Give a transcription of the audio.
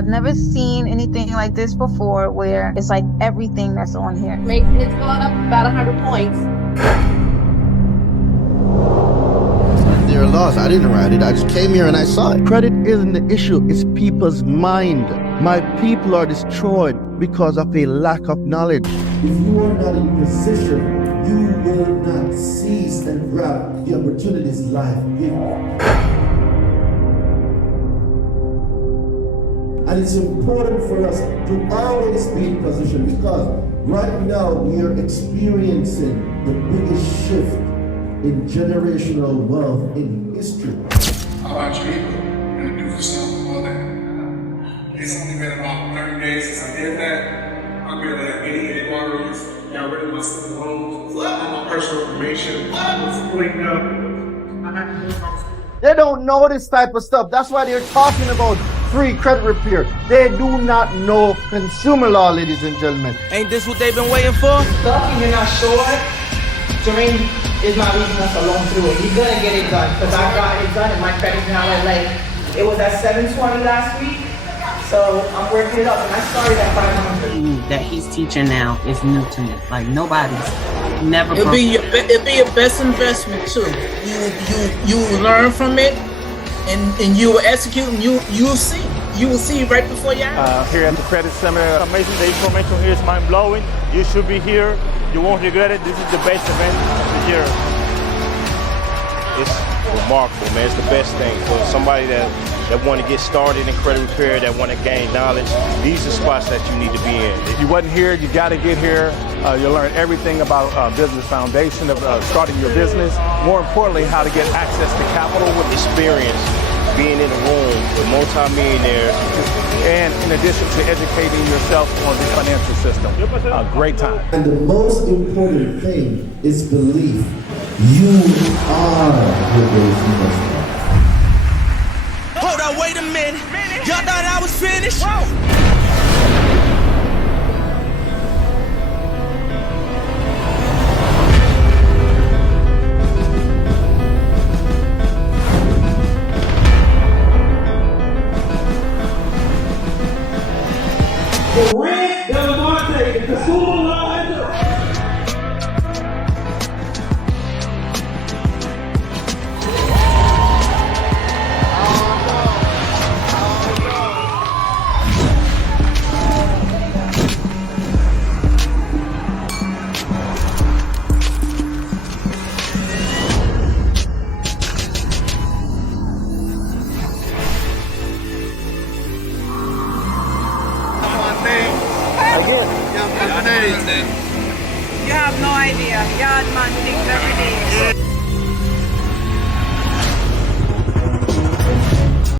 I've never seen anything like this before where it's like everything that's on here. It's gone up about 100 points. Their loss. I didn't write it. I just came here and I saw it. Credit isn't the issue. It's people's mind. My people are destroyed because of a lack of knowledge. If you are not in position, you will not seize and grab the opportunities life gives. And it's important for us to always be in position because right now we are experiencing the biggest shift in generational wealth in history. How about you people? What do you do for something all that? It's only been about 30 days since I did that. I'm going to have 88 borrowers, got rid of my student loans, all my personal information, cleaned up. They don't know this type of stuff. That's why they're talking about free credit repair. They do not know consumer law, ladies and gentlemen. Ain't this what they've been waiting for? Stuff you're not sure, Jermaine is not reason us to loan through it. He's gonna get it done because I got it done and my credit now at like it was at 720 last week. So I'm working it up and I started at 500. That he's teaching now is new to me. Like nobody's never. It'll be your best investment too. You learn from it and you will execute and you'll see. You will see right before your eyes. Here at the Credit Seminar, amazing. The information here is mind blowing. You should be here. You won't regret it. This is the best event of the year. It's remarkable, man. It's the best thing for somebody that want to get started in credit repair, that want to gain knowledge. These are spots that you need to be in. If you wasn't here, you got to get here. You'll learn everything about business foundation of starting your business. More importantly, how to get access to capital with experience, being in a room with multi-millionaires. And in addition to educating yourself on the financial system. A great time. And the most important thing is belief. You are your greatest investment. Hold on, wait a minute. Y'all thought I was finished? The red Delmonte, the consumer line. You have no idea. Yard man things every day.